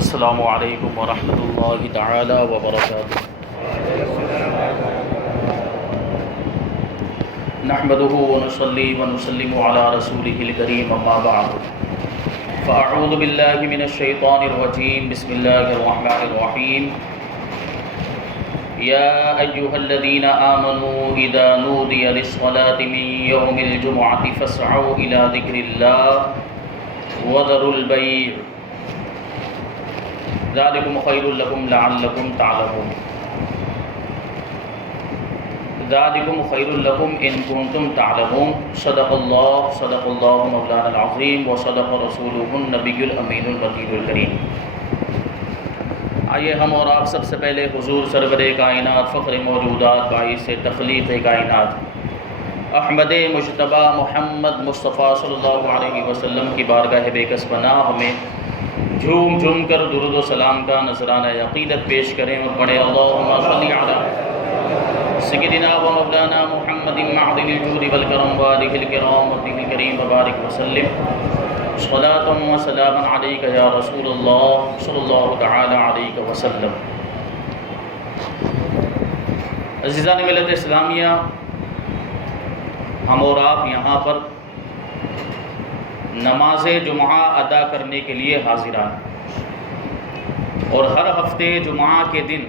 السلام علیکم ورحمۃ اللہ تعالی وبرکاتہ۔ نحمده ونصلي ونسلم على رسوله الكريم اما بعد فاعوذ باللہ من الشیطان الرجیم بسم اللہ الرحمن الرحیم یا ایہا الذین آمنوا اذا نودی للصلاة من یوم الجمعة فاسعوا الى ذکر اللہ وذروا البیع ذالکم خیر لکم لعلکم تعلمون۔ ذالکم خیر لکم ان کنتم تعلمون۔ صدق اللہ مولانا العظیم وصدق رسولہ النبی الامین البشیر الکریم۔ آئیے ہم اور آپ سب سے پہلے حضور سرور کائنات فخر موجودات باعث تخلیق کائنات احمد مجتبی محمد مصطفیٰ صلی اللہ علیہ وسلم کی بارگاہ بے کس پناہ ہمیں جھوم جھوم کر درود و سلام کا نذرانہ عقیدت پیش کریں اور پڑھیں اللہم صلی علی سیدنا و مولانا محمد معدن الجود والکرم والہ الکرام وابنہ الکریم وبارک وسلم صلاۃ و سلام علیک یا رسول اللہ صلی اللہ تعالی علیہ وسلم۔ عزیزان ملت اسلامیہ، ہم اور آپ یہاں پر نماز جمعہ ادا کرنے کے لیے حاضر ہیں، اور ہر ہفتے جمعہ کے دن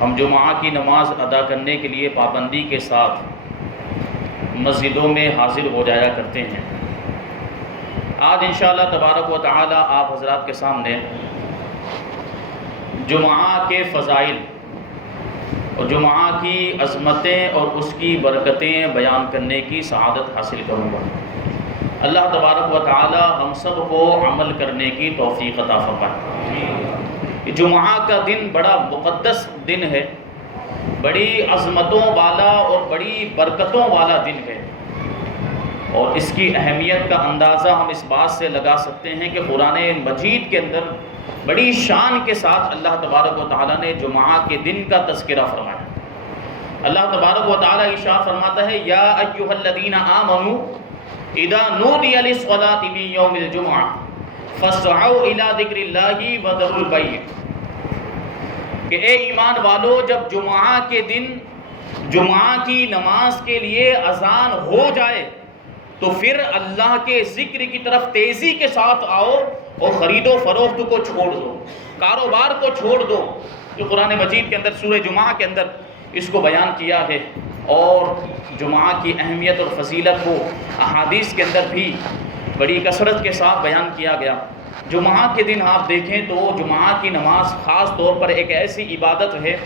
ہم جمعہ کی نماز ادا کرنے کے لیے پابندی کے ساتھ مسجدوں میں حاضر ہو جایا کرتے ہیں۔ آج انشاءاللہ تبارک و تعالی آپ حضرات کے سامنے جمعہ کے فضائل اور جمعہ کی عظمتیں اور اس کی برکتیں بیان کرنے کی سعادت حاصل کروں گا۔ اللہ تبارک و تعالی ہم سب کو عمل کرنے کی توفیق عطا فرمائے۔ جمعہ کا دن بڑا مقدس دن ہے، بڑی عظمتوں والا اور بڑی برکتوں والا دن ہے، اور اس کی اہمیت کا اندازہ ہم اس بات سے لگا سکتے ہیں کہ قرآن مجید کے اندر بڑی شان کے ساتھ اللہ تبارک و تعالی نے جمعہ کے دن کا تذکرہ فرمایا۔ اللہ تبارک و تعالی ارشاد فرماتا ہے یا ایھا الذین آمنوا اذا نودی للصلاة من یوم الجمعہ فاسعوا الی ذکر اللہ وذروا البیع، کہ اے ایمان والو جب جمعہ کے دن جمعہ کی نماز کے لیے اذان ہو جائے تو پھر اللہ کے ذکر کی طرف تیزی کے ساتھ آؤ اور خرید و فروخت کو چھوڑ دو، کاروبار کو چھوڑ دو۔ جو قرآن مجید کے اندر سورہ جمعہ کے اندر اس کو بیان کیا ہے، اور جمعہ کی اہمیت اور فضیلت کو احادیث کے اندر بھی بڑی کثرت کے ساتھ بیان کیا گیا۔ جمعہ کے دن آپ دیکھیں تو جمعہ کی نماز خاص طور پر ایک ایسی عبادت ہے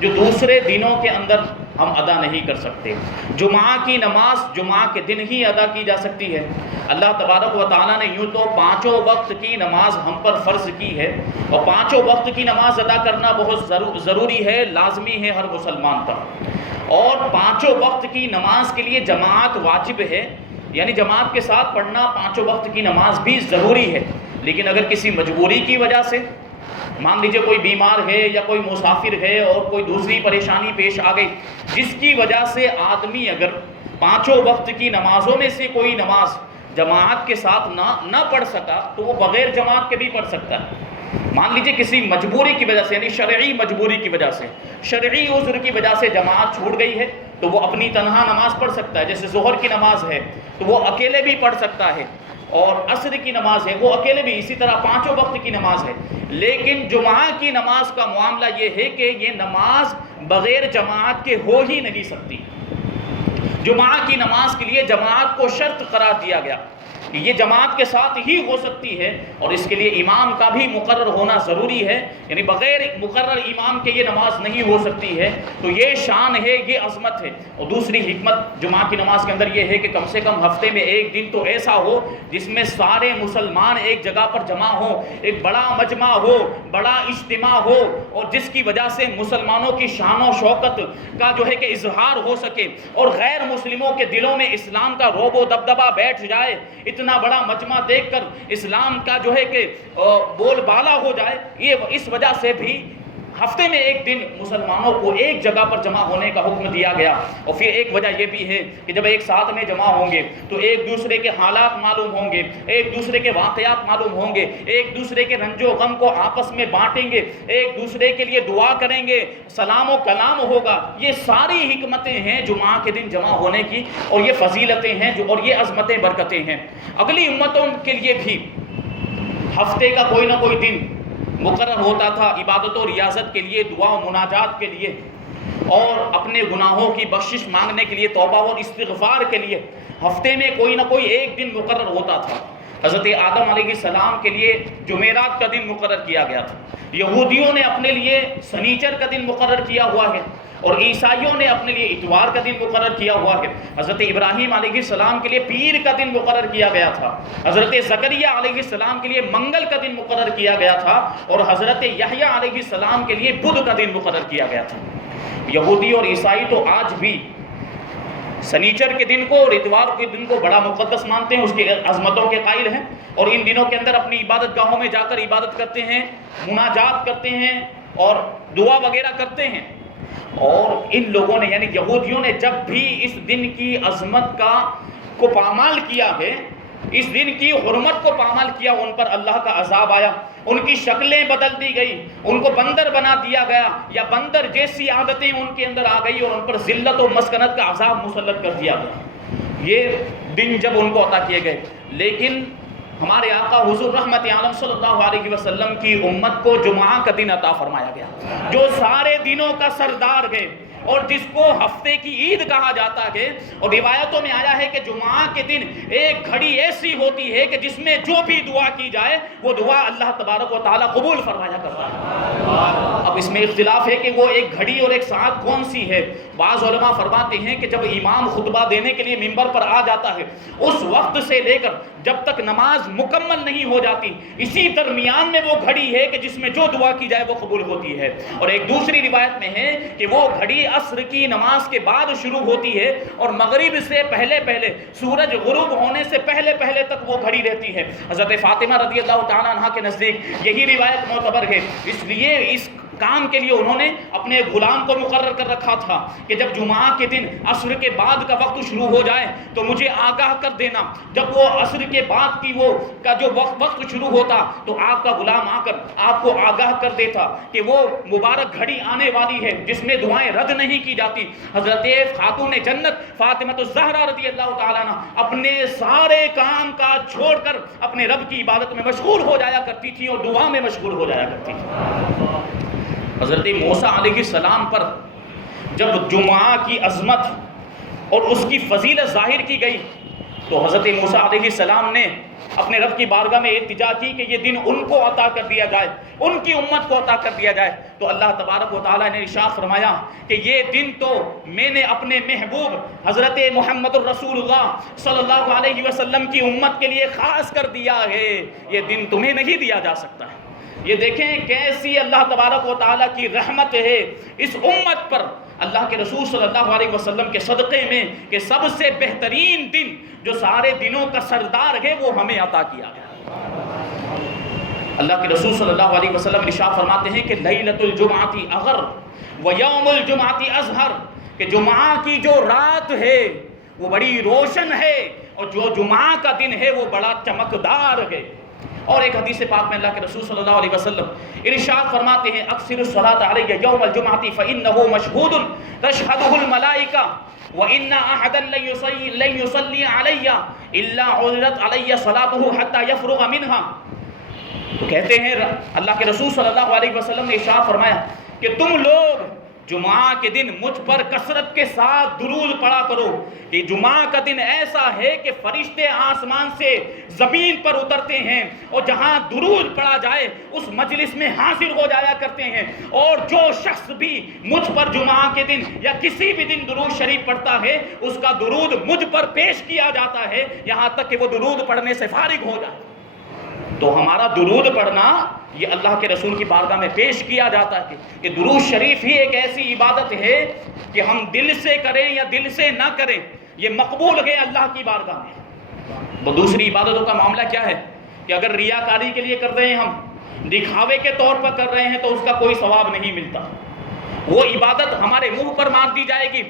جو دوسرے دنوں کے اندر ہم ادا نہیں کر سکتے۔ جمعہ کی نماز جمعہ کے دن ہی ادا کی جا سکتی ہے۔ اللہ تبارک و تعالیٰ نے یوں تو پانچوں وقت کی نماز ہم پر فرض کی ہے، اور پانچوں وقت کی نماز ادا کرنا بہت ضروری ہے، لازمی ہے ہر مسلمان پر، اور پانچوں وقت کی نماز کے لیے جماعت واجب ہے، یعنی جماعت کے ساتھ پڑھنا پانچوں وقت کی نماز بھی ضروری ہے۔ لیکن اگر کسی مجبوری کی وجہ سے، مان لیجئے کوئی بیمار ہے یا کوئی مسافر ہے اور کوئی دوسری پریشانی پیش آ گئی جس کی وجہ سے آدمی اگر پانچوں وقت کی نمازوں میں سے کوئی نماز جماعت کے ساتھ نہ پڑھ سکا تو وہ بغیر جماعت کے بھی پڑھ سکتا ہے۔ مان لیجئے کسی مجبوری کی وجہ سے، یعنی شرعی مجبوری کی وجہ سے، شرعی عذر کی وجہ سے جماعت چھوٹ گئی ہے تو وہ اپنی تنہا نماز پڑھ سکتا ہے۔ جیسے ظہر کی نماز ہے تو وہ اکیلے بھی پڑھ سکتا ہے، اور عصر کی نماز ہے وہ اکیلے بھی، اسی طرح پانچوں وقت کی نماز ہے۔ لیکن جمعہ کی نماز کا معاملہ یہ ہے کہ یہ نماز بغیر جماعت کے ہو ہی نہیں سکتی۔ جمعہ کی نماز کے لیے جماعت کو شرط قرار دیا گیا کہ یہ جماعت کے ساتھ ہی ہو سکتی ہے، اور اس کے لیے امام کا بھی مقرر ہونا ضروری ہے، یعنی بغیر مقرر امام کے یہ نماز نہیں ہو سکتی ہے۔ تو یہ شان ہے، یہ عظمت ہے۔ اور دوسری حکمت جمعہ کی نماز کے اندر یہ ہے کہ کم سے کم ہفتے میں ایک دن تو ایسا ہو جس میں سارے مسلمان ایک جگہ پر جمع ہوں، ایک بڑا مجمع ہو، بڑا اجتماع ہو، اور جس کی وجہ سے مسلمانوں کی شان و شوکت کا جو ہے کہ اظہار ہو سکے، اور غیر مسلموں کے دلوں میں اسلام کا رعب و دبدبہ بیٹھ جائے۔ اتنا بڑا مجمع دیکھ کر اسلام کا جو ہے کہ بول بالا ہو جائے۔ یہ اس وجہ سے بھی ہفتے میں ایک دن مسلمانوں کو ایک جگہ پر جمع ہونے کا حکم دیا گیا، اور پھر ایک وجہ یہ بھی ہے کہ جب ایک ساتھ میں جمع ہوں گے تو ایک دوسرے کے حالات معلوم ہوں گے، ایک دوسرے کے واقعات معلوم ہوں گے، ایک دوسرے کے رنج و غم کو آپس میں بانٹیں گے، ایک دوسرے کے لیے دعا کریں گے، سلام و کلام ہوگا۔ یہ ساری حکمتیں ہیں جمعہ کے دن جمع ہونے کی، اور یہ فضیلتیں ہیں اور یہ عظمتیں برکتیں ہیں۔ اگلی امتوں کے لیے بھی ہفتے کا کوئی نہ کوئی دن مقرر ہوتا تھا عبادت و ریاضت کے لیے، دعا و مناجات کے لیے، اور اپنے گناہوں کی بخشش مانگنے کے لیے، توبہ اور استغفار کے لیے ہفتے میں کوئی نہ کوئی ایک دن مقرر ہوتا تھا۔ حضرت آدم علیہ السلام کے لیے جمعرات کا دن مقرر کیا گیا تھا، یہودیوں نے اپنے لیے سنیچر کا دن مقرر کیا ہوا ہے، اور عیسائیوں نے اپنے لیے اتوار کا دن مقرر کیا ہوا ہے۔ حضرت ابراہیم علیہ السلام کے لیے پیر کا دن مقرر کیا گیا تھا، حضرت زکریا علیہ السلام کے لیے منگل کا دن مقرر کیا گیا تھا، اور حضرت یحییٰ علیہ السلام کے لیے بدھ کا دن مقرر کیا گیا تھا۔ یہودی اور عیسائی تو آج بھی سنیچر کے دن کو اور اتوار کے دن کو بڑا مقدس مانتے ہیں، اس کی عظمتوں کے قائل ہیں، اور ان دنوں کے اندر اپنی عبادت گاہوں میں جا کر عبادت کرتے ہیں، مناجات کرتے ہیں اور دعا وغیرہ کرتے ہیں۔ اور ان لوگوں نے یعنی یہودیوں نے جب بھی اس دن کی عظمت کو پامال کیا ہے، اس دن کی حرمت کو پامال کیا، ان پر اللہ کا عذاب آیا، ان کی شکلیں بدل دی گئی، ان کو بندر بنا دیا گیا، یا بندر جیسی عادتیں ان کے اندر آ گئی، اور ان پر ذلت و مسکنت کا عذاب مسلط کر دیا گیا، یہ دن جب ان کو عطا کیے گئے۔ لیکن ہمارے آقا حضور رحمت عالم صلی اللہ علیہ وسلم کی امت کو جمعہ کا دن عطا فرمایا گیا، جو سارے دنوں کا سردار ہے، اور جس کو ہفتے کی عید کہا جاتا ہے۔ اور روایتوں میں آیا ہے کہ جمعہ کے دن ایک گھڑی ایسی ہوتی ہے کہ جس میں جو بھی دعا کی جائے وہ دعا اللہ تبارک و تعالیٰ قبول فرمایا کرتا ہے۔ اب اس میں اختلاف ہے کہ وہ ایک گھڑی اور ایک ساعت کون سی ہے۔ بعض علماء فرماتے ہیں کہ جب امام خطبہ دینے کے لیے ممبر پر آ جاتا ہے، اس وقت سے لے کر جب تک نماز مکمل نہیں ہو جاتی، اسی درمیان میں وہ گھڑی ہے کہ جس میں جو دعا کی جائے وہ قبول ہوتی ہے۔ اور ایک دوسری روایت میں ہے کہ وہ گھڑی عصر کی نماز کے بعد شروع ہوتی ہے، اور مغرب سے پہلے پہلے، سورج غروب ہونے سے پہلے پہلے تک وہ گھڑی رہتی ہے۔ حضرت فاطمہ رضی اللہ تعالیٰ عنہ کے نزدیک یہی روایت معتبر ہے، اس لیے اس کام کے لیے انہوں نے اپنے غلام کو مقرر کر رکھا تھا کہ جب جمعہ کے دن عصر کے بعد کا وقت شروع ہو جائے تو مجھے آگاہ کر دینا۔ جب وہ عصر کے بعد کی جو وقت شروع ہوتا تو آپ کا غلام آ کر آپ کو آگاہ کر دیتا کہ وہ مبارک گھڑی آنے والی ہے جس میں دعائیں رد نہیں کی جاتی۔ حضرت خاتون جنت فاطمہ الزہرا رضی اللہ تعالیٰ عنہ اپنے سارے کام کاج چھوڑ کر اپنے رب کی عبادت میں مشغول ہو جایا کرتی تھی اور دعا میں مشغول ہو جایا کرتی تھی۔ حضرت موسیٰ علیہ السلام پر جب جمعہ کی عظمت اور اس کی فضیلت ظاہر کی گئی تو حضرت موسیٰ علیہ السلام نے اپنے رب کی بارگاہ میں التجا کی کہ یہ دن ان کو عطا کر دیا جائے، ان کی امت کو عطا کر دیا جائے۔ تو اللہ تبارک و تعالیٰ نے ارشاد فرمایا کہ یہ دن تو میں نے اپنے محبوب حضرت محمد الرسول اللہ صلی اللہ علیہ وسلم کی امت کے لیے خاص کر دیا ہے، یہ دن تمہیں نہیں دیا جا سکتا ہے۔ یہ دیکھیں کیسی اللہ تبارک و تعالیٰ کی رحمت ہے اس امت پر، اللہ کے رسول صلی اللہ علیہ وسلم کے صدقے میں، کہ سب سے بہترین دن جو سارے دنوں کا سردار ہے وہ ہمیں عطا کیا گیا۔ اللہ کے رسول صلی اللہ علیہ وسلم ارشاد فرماتے ہیں کہ لیلۃ الجمعۃ اغر ویوم الجمعۃ ازہر، کہ جمعہ کی جو رات ہے وہ بڑی روشن ہے اور جو جمعہ کا دن ہے وہ بڑا چمکدار ہے۔ اور ایک حدیث پاک میں اللہ کے رسول صلی اللہ علیہ وسلم ارشاد فرماتے ہیں اکثر الصلاۃ علی یوم الجمعۃ فانہ مشہود تشہدہ الملائکہ وان احدا لن یصلی علی الا عرضت علی صلاتہ حتی یفرغ منها۔ تو کہتے ہیں اللہ کے رسول صلی اللہ علیہ وسلم نے ارشاد فرمایا کہ تم لوگ جمعہ کے دن مجھ پر کثرت کے ساتھ درود پڑھا کرو، کہ جمعہ کا دن ایسا ہے کہ فرشتے آسمان سے زمین پر اترتے ہیں اور جہاں درود پڑھا جائے اس مجلس میں حاضر ہو جایا کرتے ہیں، اور جو شخص بھی مجھ پر جمعہ کے دن یا کسی بھی دن درود شریف پڑھتا ہے اس کا درود مجھ پر پیش کیا جاتا ہے یہاں تک کہ وہ درود پڑھنے سے فارغ ہو جائے۔ تو ہمارا درود پڑھنا یہ اللہ کے رسول کی بارگاہ میں پیش کیا جاتا ہے کہ درود شریف ہی ایک ایسی عبادت ہے کہ ہم دل سے کریں یا دل سے نہ کریں یہ مقبول ہے اللہ کی بارگاہ میں۔ وہ دوسری عبادتوں کا معاملہ کیا ہے کہ اگر ریاکاری کے لیے کر رہے ہیں ہم دکھاوے کے طور پر کر رہے ہیں تو اس کا کوئی ثواب نہیں ملتا. وہ عبادت ہمارے منہ پر مار دی جائے گی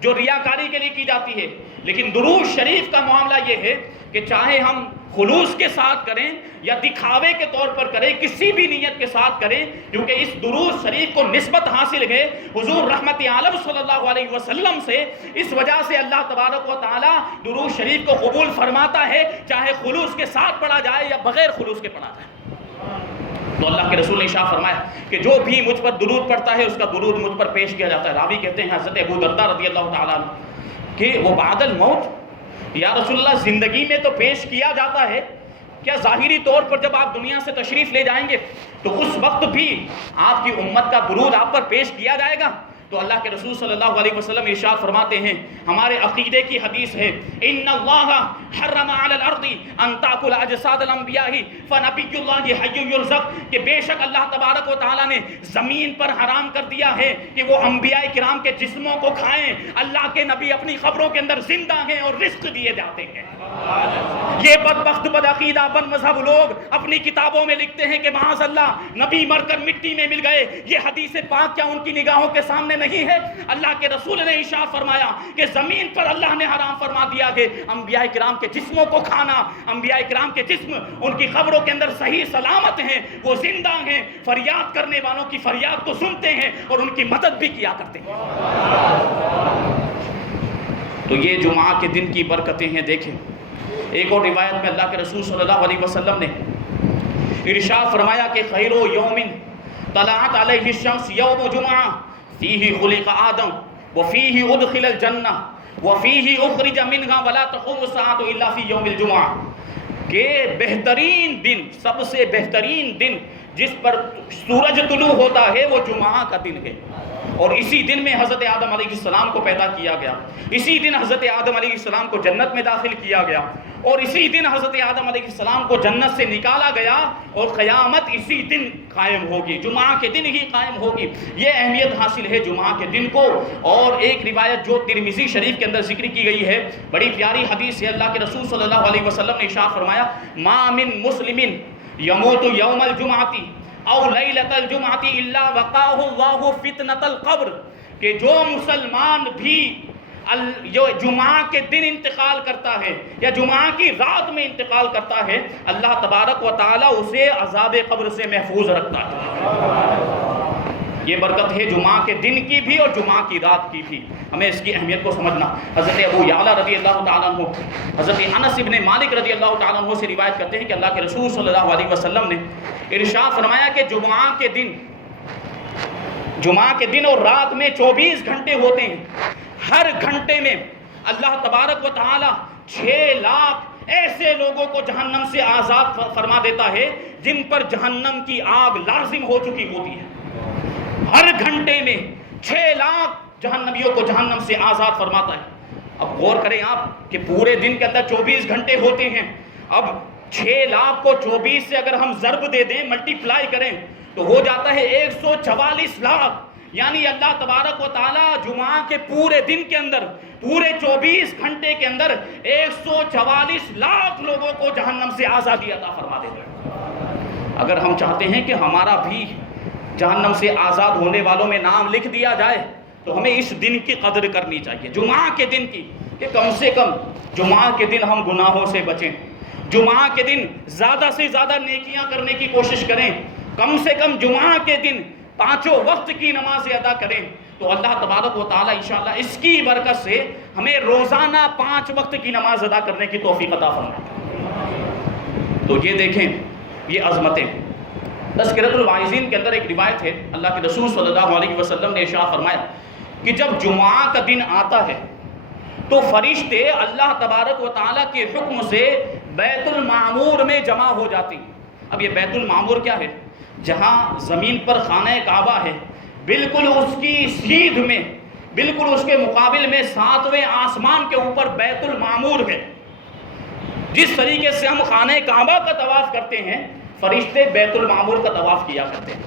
جو ریاکاری کے لیے کی جاتی ہے. لیکن درود شریف کا معاملہ یہ ہے کہ چاہے ہم خلوص کے ساتھ کریں یا دکھاوے کے طور پر کریں، کسی بھی نیت کے ساتھ کریں، کیونکہ اس درود شریف کو نسبت حاصل ہے حضور رحمت عالم صلی اللہ علیہ وسلم سے. اس وجہ سے اللہ تبارک و تعالی درود شریف کو قبول فرماتا ہے، چاہے خلوص کے ساتھ پڑھا جائے یا بغیر خلوص کے پڑھا جائے. تو اللہ کے رسول نے ارشاد فرمایا کہ جو بھی مجھ پر درود پڑھتا ہے اس کا درود مجھ پر پیش کیا جاتا ہے. راوی کہتے ہیں حضرت ابو درداء رضی اللہ تعالیٰ عنہ کہ وہ بعد الموت، یا رسول اللہ زندگی میں تو پیش کیا جاتا ہے، کیا ظاہری طور پر جب آپ دنیا سے تشریف لے جائیں گے تو اس وقت بھی آپ کی امت کا درود آپ پر پیش کیا جائے گا؟ تو اللہ کے رسول صلی اللہ علیہ وسلم ارشاد فرماتے ہیں، ہمارے عقیدے کی حدیث ہے، ان اللہ حرم علی الارض ان تاکل اجساد الانبیاء فنبی اللہ حی یرزق، کہ بے شک اللہ تبارک و تعالیٰ نے زمین پر حرام کر دیا ہے کہ وہ انبیاء کرام کے جسموں کو کھائیں. اللہ کے نبی اپنی قبروں کے اندر زندہ ہیں اور رزق دیے جاتے ہیں. یہ بدبخت بدعقیدہ بد مذہب لوگ اپنی کتابوں میں لکھتے ہیں کہ معاذ اللہ نبی مر کر مٹی میں مل گئے. یہ حدیث پاک کیا ان کی نگاہوں کے سامنے نہیں ہے؟ اللہ کے رسول نے ارشاد فرمایا کہ زمین پر اللہ نے حرام فرما دیا کہ انبیاء کرام کے جسموں کو کھانا. انبیاء کرام کے جسم ان کی قبروں کے اندر صحیح سلامت ہیں، وہ زندہ ہیں، فریاد کرنے والوں کی فریاد کو سنتے ہیں اور ان کی مدد بھی کیا کرتے ہیں. تو یہ جمعہ کے دن کی برکتیں ہیں. دیکھیں ایک اور روایت میں اللہ کے رسول صلی اللہ علیہ وسلم نے ارشاد فرمایا کہ خیر یوم طلعت علیہ الشمس یوم جمعہ فیہ خلق آدم وفیہ ادخل الجنہ وفیہ اخرج منہا ولا تقوم الساعۃ الا فی یوم الجمعہ، کہ بہترین دن، سب سے بہترین دن جس پر سورج طلوع ہوتا ہے وہ جمعہ کا دن ہے. اور اسی دن میں حضرت آدم علیہ السلام کو پیدا کیا گیا، اسی دن حضرت آدم علیہ السلام کو جنت میں داخل کیا گیا، اور اسی دن حضرت آدم علیہ السلام کو جنت سے نکالا گیا، اور قیامت اسی دن قائم ہوگی، جمعہ کے دن ہی قائم ہوگی. یہ اہمیت حاصل ہے جمعہ کے دن کو. اور ایک روایت جو ترمذی شریف کے اندر ذکر کی گئی ہے، بڑی پیاری حدیث ہے. اللہ کے رسول صلی اللہ علیہ وسلم نے ارشاد فرمایا، ما من مسلم یموت یوم الجمعۃ او لیلۃ الجمعۃ الا وقاہ اللہ فتنۃ القبر، کہ جو مسلمان بھی جو جمعہ کے دن انتقال کرتا ہے یا جمعہ کی رات میں انتقال کرتا ہے، اللہ تبارک و تعالیٰ اسے عذاب قبر سے محفوظ رکھتا ہے. یہ برکت ہے جمعہ کے دن کی بھی اور جمعہ کی رات کی بھی. ہمیں اس کی اہمیت کو سمجھنا. حضرت ابو یعلا رضی اللہ تعالیٰ عنہ حضرت انس ابن مالک رضی اللہ تعالیٰ عنہ سے روایت کرتے ہیں کہ اللہ کے رسول صلی اللہ علیہ وسلم نے ارشاد فرمایا کہ جمعہ کے دن اور رات میں 24 گھنٹے ہوتے ہیں. ہر گھنٹے میں اللہ تبارک و تعالیٰ 6 لاکھ ایسے لوگوں کو جہنم سے آزاد فرما دیتا ہے جن پر جہنم کی آگ لازم ہو چکی ہوتی ہے. ہر گھنٹے میں 6 لاکھ جہنمیوں کو جہنم سے آزاد فرماتا ہے. اب غور کریں آپ کہ پورے دن کے اندر 24 گھنٹے ہوتے ہیں. اب 6 لاکھ کو 24 سے اگر ہم ضرب دے دیں، ملٹیپلائی کریں تو ہو جاتا ہے 144 لاکھ. یعنی اللہ تبارک و تعالیٰ جمعہ کے پورے دن کے اندر، پورے 24 گھنٹے کے اندر 144 لاکھ لوگوں کو جہنم سے آزادی عطا فرما دیتا ہے. اگر ہم چاہتے ہیں کہ ہمارا بھی جہنم سے آزاد ہونے والوں میں نام لکھ دیا جائے تو ہمیں اس دن کی قدر کرنی چاہیے، جمعہ کے دن کی، کہ کم سے کم جمعہ کے دن ہم گناہوں سے بچیں، جمعہ کے دن زیادہ سے زیادہ نیکیاں کرنے کی کوشش کریں، کم سے کم جمعہ کے دن 5 وقت کی نمازیں ادا کریں. تو اللہ تبارک و تعالیٰ انشاءاللہ اس کی برکت سے ہمیں روزانہ 5 وقت کی نماز ادا کرنے کی توفیق عطا فرمائے. تو یہ دیکھیں یہ عظمتیں. تذکرۃ الواعظین کے اندر ایک روایت ہے، اللہ کے رسول صلی اللہ علیہ وسلم نے ارشاد فرمایا کہ جب جمعہ کا دن آتا ہے تو فرشتے اللہ تبارک و تعالیٰ کے حکم سے بیت المعمور میں جمع ہو جاتے ہیں. اب یہ بیت المعمور کیا ہے؟ جہاں زمین پر خانہ کعبہ ہے، بالکل اس کی سیدھ میں، بالکل اس کے مقابل میں 7ویں آسمان کے اوپر بیت المعمور ہے. جس طریقے سے ہم خانہ کعبہ کا طواف کرتے ہیں، فرشتے بیت المعمور کا طواف کیا کرتے ہیں.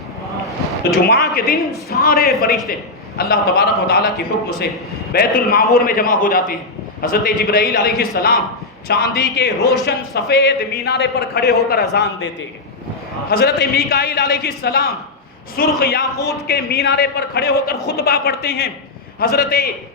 تو جمعہ کے دن سارے فرشتے اللہ تبارک و تعالیٰ کے حکم سے بیت المعمور میں جمع ہو جاتے ہیں. حضرت جبرائیل علیہ السلام چاندی کے روشن سفید مینارے پر کھڑے ہو کر اذان دیتے ہیں. حضرت میکائیل علیہ السلام سرخ یاقوت کے مینارے پر کھڑے ہو کر خطبہ پڑھتے ہیں، حضرت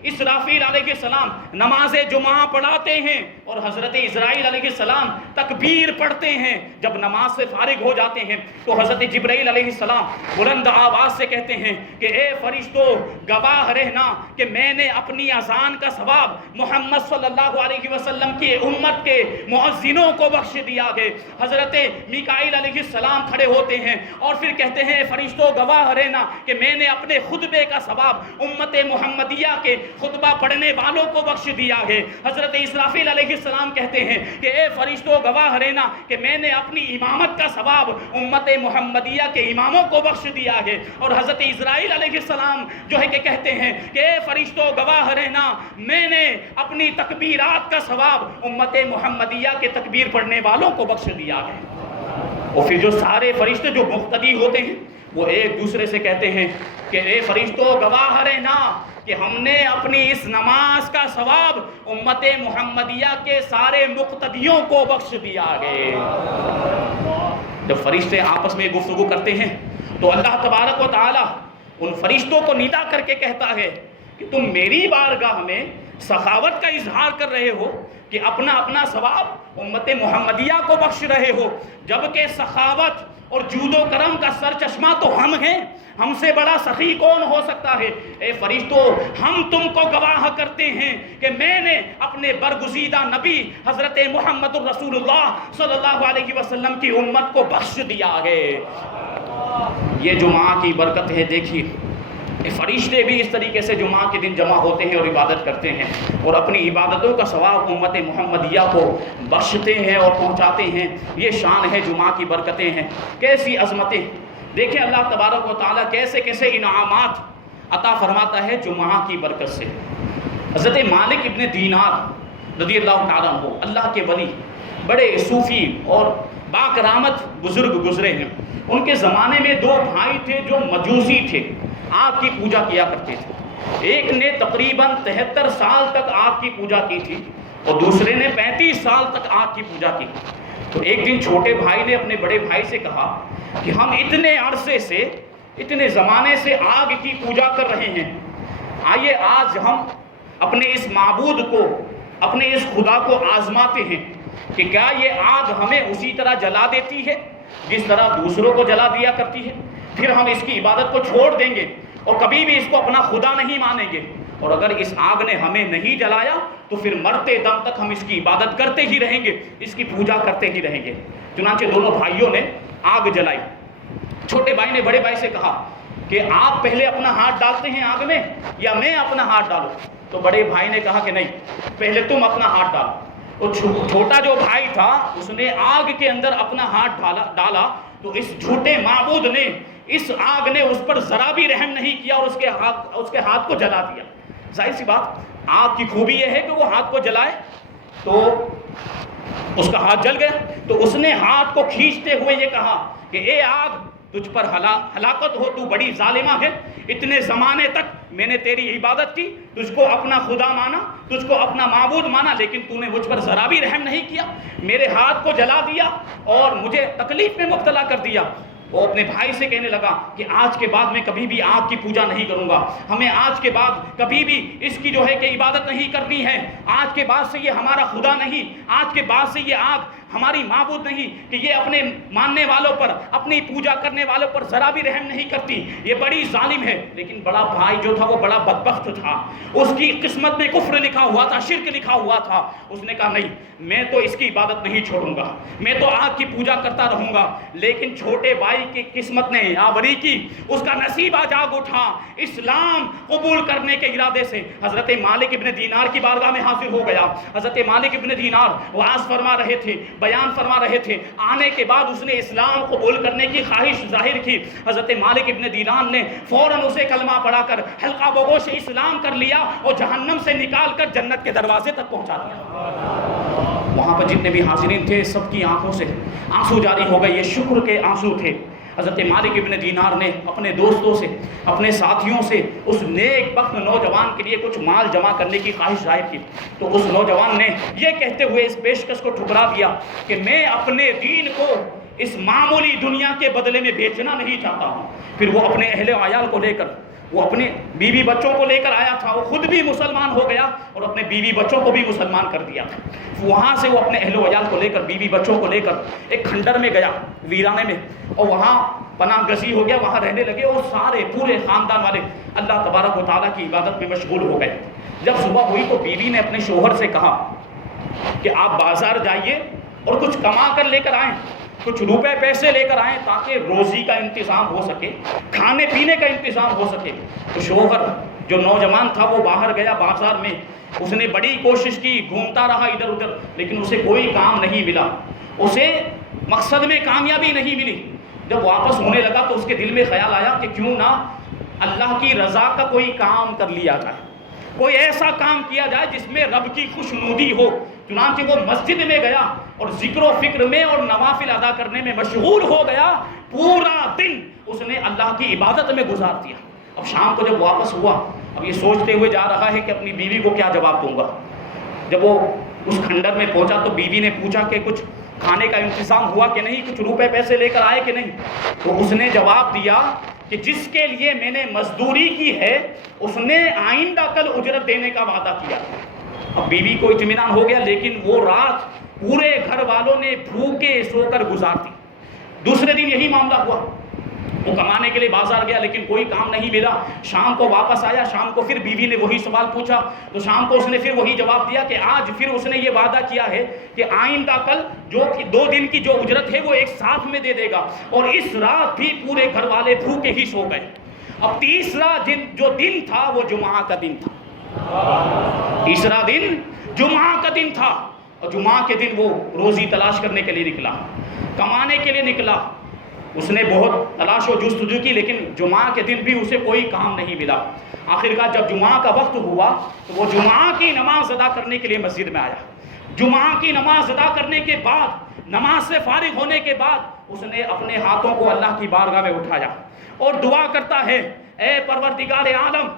اسرافیل علیہ السلام نماز جمعہ پڑھاتے ہیں، اور حضرت اسرائیل علیہ السلام تکبیر پڑھتے ہیں۔ جب نماز سے فارغ ہو جاتے ہیں تو حضرت جبرائیل علیہ السلام بلند آواز سے کہتے ہیں کہ اے فرشتوں گواہ رہنا کہ میں نے اپنی اذان کا ثواب محمد صلی اللہ علیہ وسلم کی امت کے مؤذنوں کو بخش دیا ہے۔ حضرت میکائیل علیہ السلام کھڑے ہوتے ہیں اور پھر کہتے ہیں فرشتوں گواہ رہنا کہ میں نے اپنے خطبے کا ثواب امت محمدیہ کے خطبہ پڑھنے والوں کو بخش دیا ہے۔ حضرت اسرافیل علیہ السلام کہتے ہیں کہ اے فرشتوں گواہ رہنا کہ میں نے اپنی امامت کا ثواب امت محمدیہ کے اماموں کو بخش دیا ہے۔ اور حضرت اسرائیل علیہ السلام جو ہے کہ کہتے ہیں کہ اے فرشتوں گواہ رہنا میں نے اپنی تکبیرات کا ثواب امت محمدیہ کے تکبیر پڑھنے والوں کو بخش دیا ہے۔ اور پھر جو سارے فرشتے جو مقتدی ہوتے ہیں وہ ایک دوسرے سے کہتے ہیں کہ اے فرشتوں گواہ رہنا کہ ہم نے اپنی اس نماز کا ثواب امت محمدیہ کے سارے مقتدیوں کو بخش دیا ہے۔ جب فرشتے آپس میں گفتگو کرتے ہیں تو اللہ تبارک و تعالی ان فرشتوں کو ندا کر کے کہتا ہے کہ تم میری بارگاہ میں سخاوت کا اظہار کر رہے ہو کہ اپنا اپنا ثواب امت محمدیہ کو بخش رہے ہو، جبکہ سخاوت اور جود و کرم کا سرچشمہ تو ہم ہیں، ہم سے بڑا سخی کون ہو سکتا ہے؟ اے فرشتوں ہم تم کو گواہ کرتے ہیں کہ میں نے اپنے برگزیدہ نبی حضرت محمد الرسول اللہ صلی اللہ علیہ وسلم کی امت کو بخش دیا ہے۔ یہ جمعہ کی برکت ہے۔ دیکھیے فرشتے بھی اس طریقے سے جمعہ کے دن جمع ہوتے ہیں اور عبادت کرتے ہیں اور اپنی عبادتوں کا ثواب امت محمدیہ کو بخشتے ہیں اور پہنچاتے ہیں۔ یہ شان ہے، جمعہ کی برکتیں ہیں، کیسی عظمتیں۔ دیکھیں اللہ تبارک و تعالیٰ کیسے کیسے انعامات عطا فرماتا ہے جمعہ کی برکت سے۔ حضرت مالک ابن دینار رضی اللہ تعالیٰ عنہ اللہ کے ولی، بڑے صوفی اور باکرامت بزرگ گزرے ہیں۔ ان کے زمانے میں دو بھائی تھے جو مجوسی تھے، آگ کی پوجا کیا کرتے تھے۔ ایک نے تقریباً 73 سال تک آگ کی پوجا کی تھی اور دوسرے نے 35 سال تک آگ کی پوجا کی۔ تو ایک دن چھوٹے بھائی نے اپنے بڑے بھائی سے کہا کہ ہم اتنے عرصے سے، اتنے زمانے سے آگ کی پوجا کر رہے ہیں، آئیے آج ہم اپنے اس معبود کو، اپنے اس خدا کو آزماتے ہیں کہ کیا یہ آگ ہمیں اسی طرح جلا دیتی ہے جس طرح دوسروں کو جلا دیا کرتی ہے؟ پھر ہم اس کی عبادت کو چھوڑ دیں گے اور کبھی بھی اس کو اپنا خدا نہیں مانیں گے، اور اگر اس آگ نے ہمیں نہیں جلایا تو پھر مرتے دم تک ہم اس کی عبادت کرتے ہی رہیں گے، اس کی پوجا کرتے ہی رہیں گے۔ چنانچہ دونوں بھائیوں نے آگ جلائی۔ چھوٹے بھائی نے بڑے بھائی سے کہا کہ آپ پہلے اپنا ہاتھ ڈالتے ہیں آگ میں یا میں اپنا ہاتھ ڈالوں؟ تو بڑے بھائی نے کہا کہ نہیں، پہلے تم اپنا ہاتھ ڈالو۔ اور چھوٹا جو بھائی تھا اس نے آگ کے اندر اپنا ہاتھ ڈالا تو اس جھوٹے معبود نے، اس آگ نے اس پر ذرا بھی رحم نہیں کیا اور اس کے ہاتھ کو جلا دیا۔ ظاہر سی بات، آگ کی خوبی یہ ہے کہ وہ ہاتھ کو جلائے، تو اس کا ہاتھ جل گیا۔ تو اس نے ہاتھ کو کھینچتے ہوئے یہ کہا کہ اے آگ، تجھ پر ہلاکت ہو، تو بڑی ظالمہ ہے۔ اتنے زمانے تک میں نے تیری عبادت کی، تجھ کو اپنا خدا مانا، تجھ کو اپنا معبود مانا، لیکن تو نے مجھ پر ذرا بھی رحم نہیں کیا، میرے ہاتھ کو جلا دیا اور مجھے تکلیف میں مبتلا کر دیا۔ وہ اپنے بھائی سے کہنے لگا کہ آج کے بعد میں کبھی بھی آگ کی پوجا نہیں کروں گا، ہمیں آج کے بعد کبھی بھی اس کی جو ہے کہ عبادت نہیں کرنی ہے، آج کے بعد سے یہ ہمارا خدا نہیں، آج کے بعد سے یہ آگ ہماری معبود نہیں، کہ یہ اپنے ماننے والوں پر، اپنی پوجا کرنے والوں پر ذرا بھی رحم نہیں کرتی، یہ بڑی ظالم ہے۔ لیکن بڑا بھائی جو تھا وہ بڑا بدبخت تھا، اس کی قسمت میں کفر لکھا ہوا تھا، شرک لکھا ہوا تھا۔ اس نے کہا نہیں، میں تو اس کی عبادت نہیں چھوڑوں گا، میں تو آگ کی پوجا کرتا رہوں گا۔ لیکن چھوٹے بھائی کی قسمت نے یاوری کی، اس کا نصیبہ جاگ اٹھا، اسلام قبول کرنے کے ارادے سے حضرت مالک ابن دینار کی بارگاہ میں حاضر ہو گیا۔ حضرت مالک ابن دینار وعظ فرما رہے تھے، بیان فرما رہے تھے۔ آنے کے بعد اس نے اسلام قبول کرنے کی خواہش ظاہر کی۔ حضرت مالک ابن دینار نے فوراً اسے کلمہ پڑھا کر حلقہ بگوش اسلام کر لیا اور جہنم سے نکال کر جنت کے دروازے تک پہنچا دیا۔ وہاں پر جتنے بھی حاضرین تھے سب کی آنکھوں سے آنسو جاری ہو گئے، یہ شکر کے آنسو تھے۔ حضرت مالک ابن دینار نے اپنے دوستوں سے، اپنے ساتھیوں سے اس نیک بخت نوجوان کے لیے کچھ مال جمع کرنے کی خواہش ظاہر کی۔ تو اس نوجوان نے یہ کہتے ہوئے اس پیشکش کو ٹھکرا دیا کہ میں اپنے دین کو اس معمولی دنیا کے بدلے میں بیچنا نہیں چاہتا ہوں۔ پھر وہ اپنے اہل و عیال کو لے کر، وہ اپنے بیوی بچوں کو لے کر آیا تھا، وہ خود بھی مسلمان ہو گیا اور اپنے بیوی بچوں کو بھی مسلمان کر دیا تھا۔ وہاں سے وہ اپنے اہل و عیال کو لے کر، بیوی بچوں کو لے کر ایک کھنڈر میں گیا، ویرانے میں، اور وہاں پناہ گزی ہو گیا، وہاں رہنے لگے، اور سارے پورے خاندان والے اللہ تبارک و تعالیٰ کی عبادت میں مشغول ہو گئے۔ جب صبح ہوئی تو بیوی نے اپنے شوہر سے کہا کہ آپ بازار جائیے اور کچھ کما کر لے کر آئیں، کچھ روپے پیسے لے کر آئیں تاکہ روزی کا انتظام ہو سکے، کھانے پینے کا انتظام ہو سکے۔ تو شوہر جو نوجوان تھا وہ باہر گیا بازار میں، اس نے بڑی کوشش کی، گھومتا رہا ادھر ادھر، لیکن اسے کوئی کام نہیں ملا، اسے مقصد میں کامیابی نہیں ملی۔ جب واپس ہونے لگا تو اس کے دل میں خیال آیا کہ کیوں نہ اللہ کی رضا کا کوئی کام کر لیا جائے، کوئی ایسا کام کیا جائے جس میں رب کی خوشنودی ہو۔ چنانچہ وہ مسجد میں گیا اور ذکر و فکر میں اور نوافل ادا کرنے میں مشغول ہو گیا، پورا دن اس نے اللہ کی عبادت میں گزار دیا۔ اب شام کو جب واپس ہوا، اب یہ سوچتے ہوئے جا رہا ہے کہ اپنی بیوی کو کیا جواب دوں گا۔ جب وہ اس کھنڈر میں پہنچا تو بیوی نے پوچھا کہ کچھ کھانے کا انتظام ہوا کہ نہیں، کچھ روپے پیسے لے کر آئے کہ نہیں۔ تو اس نے جواب دیا کہ جس کے لیے میں نے مزدوری کی ہے اس نے آئندہ کل اجرت دینے کا وعدہ کیا۔ اب بیوی کو اطمینان ہو گیا، لیکن وہ رات پورے گھر والوں نے بھوکے سو کر گزار دی۔ دوسرے دن یہی معاملہ ہوا، وہ کمانے کے لیے بازار گیا لیکن کوئی کام نہیں ملا۔ شام کو واپس آیا، شام کو پھر بیوی نے وہی سوال پوچھا تو شام کو اس نے پھر وہی جواب دیا کہ آج پھر اس نے یہ وعدہ کیا ہے کہ آئندہ کل جو 2 دن کی جو اجرت ہے وہ ایک ساتھ میں دے دے گا، اور اس رات بھی پورے گھر والے بھوکے ہی سو گئے۔ اب تیسرا جو دن تھا وہ جمعہ کا دن تھا، تیسرا دن جمعہ کا دن تھا، اور جمعہ کے دن وہ روزی تلاش کرنے کے لیے نکلا، کمانے کے لیے نکلا۔ اس نے بہت تلاش و جستجو کی لیکن جمعہ کے دن بھی اسے کوئی کام نہیں ملا۔ آخرکار جب جمعہ کا وقت ہوا تو وہ جمعہ کی نماز ادا کرنے کے لیے مسجد میں آیا۔ جمعہ کی نماز ادا کرنے کے بعد، نماز سے فارغ ہونے کے بعد اس نے اپنے ہاتھوں کو اللہ کی بارگاہ میں اٹھایا اور دعا کرتا ہے، اے پروردگار عالم،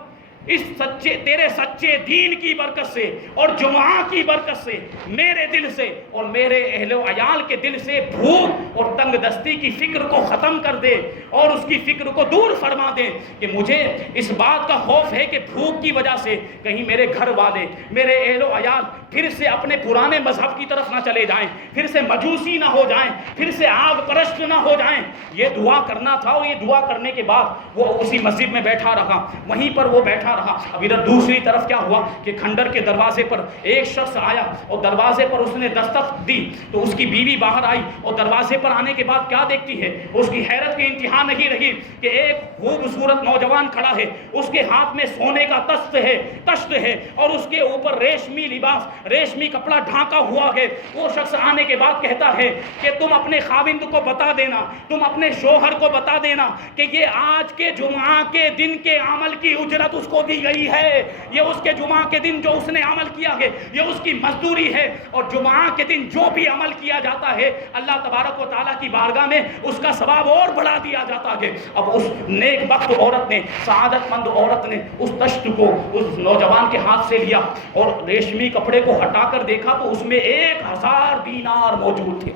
اس تیرے سچے دین کی برکت سے اور جمعہ کی برکت سے میرے دل سے اور میرے اہل و عیال کے دل سے بھوک اور تنگ دستی کی فکر کو ختم کر دے اور اس کی فکر کو دور فرما دے کہ مجھے اس بات کا خوف ہے کہ بھوک کی وجہ سے کہیں میرے گھر والے، میرے اہل و عیال پھر سے اپنے پرانے مذہب کی طرف نہ چلے جائیں، پھر سے مجوسی نہ ہو جائیں، پھر سے آگ پرست نہ ہو جائیں۔ یہ دعا کرنا تھا، اور یہ دعا کرنے کے بعد وہ اسی مسجد میں بیٹھا رہا، وہیں پر وہ بیٹھا رہا۔ اب ادھر دوسری طرف کیا ہوا کہ کھنڈر کے دروازے پر ایک شخص آیا اور دروازے پر اس نے دستک دی تو اس کی بیوی باہر آئی، اور دروازے پر آنے کے بعد کیا دیکھتی ہے، اس کی حیرت کی انتہا نہیں رہی کہ ایک خوبصورت نوجوان کھڑا ہے، اس کے ہاتھ میں سونے کا تشت ہے اور اس کے اوپر ریشمی لباس، ریشمی کپڑا ڈھانکا ہوا ہے۔ وہ شخص آنے کے بعد کہتا ہے کہ تم اپنے خاوند کو بتا دینا، تم اپنے شوہر کو بتا دینا کہ یہ آج کے جمعہ کے دن کے عمل کی اجرت اس کو دی گئی ہے، یہ اس کے جمعہ کے دن جو اس نے عمل کیا ہے یہ اس کی مزدوری ہے، اور جمعہ کے دن جو بھی عمل کیا جاتا ہے اللہ تبارک و تعالیٰ کی بارگاہ میں اس کا ثواب اور بڑھا دیا جاتا ہے۔ اب اس نیک بخت عورت نے، سعادت مند عورت نے اس تشت کو اس نوجوان کے ہاتھ سے لیا اور ریشمی کپڑے کو ہٹا کر دیکھا تو اس میں 1000 دینار موجود تھے۔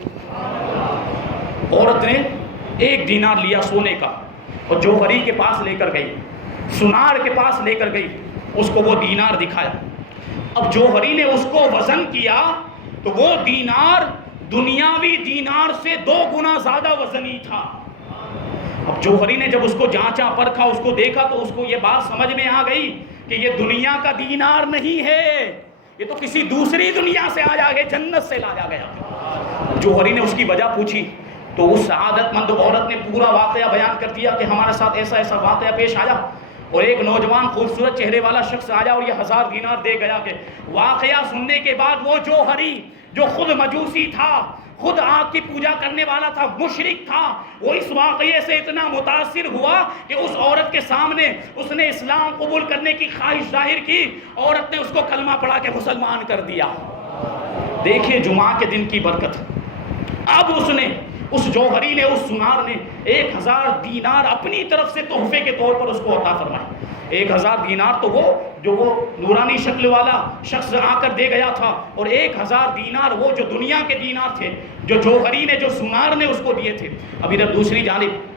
عورت نے 1 دینار لیا سونے کا اور جوہری کے پاس لے کر گئی، سنار کے پاس لے کر گئی، اس کو وہ دینار دکھایا۔ اب جوہری نے اس کو وزن کیا تو وہ دینار دنیاوی دینار سے 2 گنا زیادہ وزنی تھا۔ اب جوہری نے جب اس کو جانچا پرکھا، اس کو دیکھا تو اس کو یہ بات سمجھ میں آ گئی کہ یہ دنیا کا دینار نہیں ہے، یہ تو کسی دوسری دنیا سے آیا ہے، جنت سے لایا گیا۔ جوہری نے اس کی وجہ پوچھی تو اس سعادت مند عورت نے پورا واقعہ بیان کر دیا کہ ہمارے ساتھ ایسا ایسا واقعہ پیش آیا اور ایک نوجوان خوبصورت چہرے والا شخص آیا اور یہ 1000 دینار دے گیا۔ کہ واقعہ سننے کے بعد وہ جوہری جو خود مجوسی تھا، خود آگ کی پوجا کرنے والا تھا، مشرک تھا، وہ اس واقعے سے اتنا متاثر ہوا کہ اس عورت کے سامنے اس نے اسلام قبول کرنے کی خواہش ظاہر کی، عورت نے اس کو کلمہ پڑھا کے مسلمان کر دیا۔ دیکھیں جمعہ کے دن کی برکت۔ اب اس نے اس جوہری نے، اس سنار نے 1000 دینار اپنی طرف سے تحفے کے طور پر اس کو عطا فرمائے۔ 1000 دینار تو وہ نورانی شکل والا شخص آ کر دے گیا تھا، اور 1000 دینار وہ جو دنیا کے دینار تھے، جو جوہری نے، جو سنار نے اس کو دیے تھے۔ اب ادھر دوسری جانب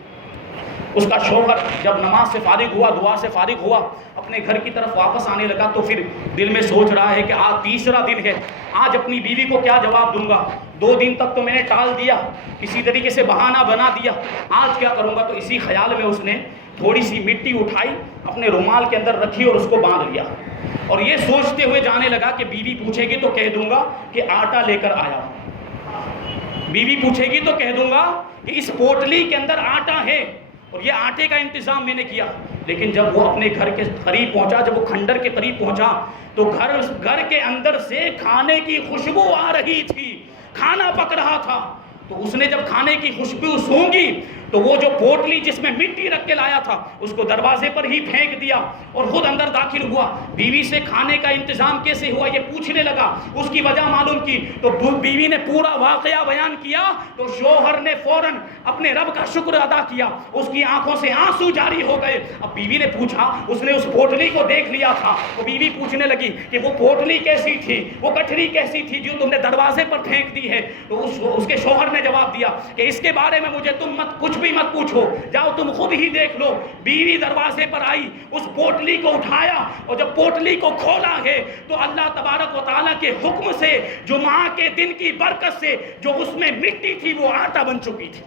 اس کا شوہر جب نماز سے فارغ ہوا، دعا سے فارغ ہوا، اپنے گھر کی طرف واپس آنے لگا تو پھر دل میں سوچ رہا ہے کہ آج تیسرا دن ہے، آج اپنی بیوی کو کیا جواب دوں گا؟ 2 دن تک تو میں نے ٹال دیا، کسی طریقے سے بہانہ بنا دیا، آج کیا کروں گا؟ تو اسی خیال میں اس نے تھوڑی سی مٹی اٹھائی، اپنے رومال کے اندر رکھی اور اس کو باندھ لیا، اور یہ سوچتے ہوئے جانے لگا کہ بیوی پوچھے گی تو کہہ دوں گا کہ آٹا لے کر آیا ہوں، بیوی پوچھے گی تو کہہ دوں گا کہ اس پوٹلی کے اندر آٹا ہے اور یہ آٹے کا انتظام میں نے کیا۔ لیکن جب وہ اپنے گھر کے قریب پہنچا، جب وہ کھنڈر کے قریب پہنچا تو گھر کے اندر سے کھانے کی خوشبو آ رہی تھی، کھانا پک رہا تھا۔ تو اس نے جب کھانے کی خوشبو سونگھی تو وہ جو پوٹلی جس میں مٹی رکھ کے لایا تھا اس کو دروازے پر ہی پھینک دیا اور خود اندر داخل ہوا۔ بیوی سے کھانے کا انتظام کیسے ہوا یہ پوچھنے لگا، اس کی وجہ معلوم کی تو بیوی نے پورا واقعہ بیان کیا، تو شوہر نے فوراً اپنے رب کا شکر ادا کیا، اس کی آنکھوں سے آنسو جاری ہو گئے۔ اب بیوی نے پوچھا، اس نے اس پوٹلی کو دیکھ لیا تھا، تو بیوی پوچھنے لگی کہ وہ پوٹلی کیسی تھی، وہ گٹھری کیسی تھی جو تم نے دروازے پر پھینک دی ہے؟ تو اس کے شوہر نے جواب دیا کہ اس کے بارے میں مجھے تم کچھ بھی مت پوچھو، جاؤ تم خود ہی دیکھ لو۔ بیوی دروازے پر آئی، اس پوٹلی کو اٹھایا، اور جب پوٹلی کو کھولا ہے تو اللہ تبارک و تعالیٰ کے حکم سے جمعہ کے دن کی برکت سے جو اس میں مٹی تھی وہ آٹا بن چکی تھی۔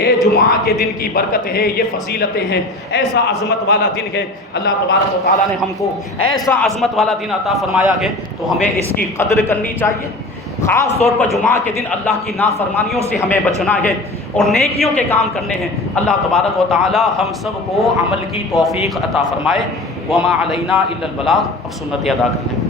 یہ جمعہ کے دن کی برکت ہے، یہ فضیلتیں ہیں، ایسا عظمت والا دن ہے۔ اللہ تبارک و تعالیٰ نے ہم کو ایسا عظمت والا دن عطا فرمایا ہے تو ہمیں اس کی قدر کرنی چاہیے۔ خاص طور پر جمعہ کے دن اللہ کی نافرمانیوں سے ہمیں بچنا ہے اور نیکیوں کے کام کرنے ہیں۔ اللہ تبارک و تعالیٰ ہم سب کو عمل کی توفیق عطا فرمائے۔ وما علینا الا البلاغ، اب سنت ادا کر لیں۔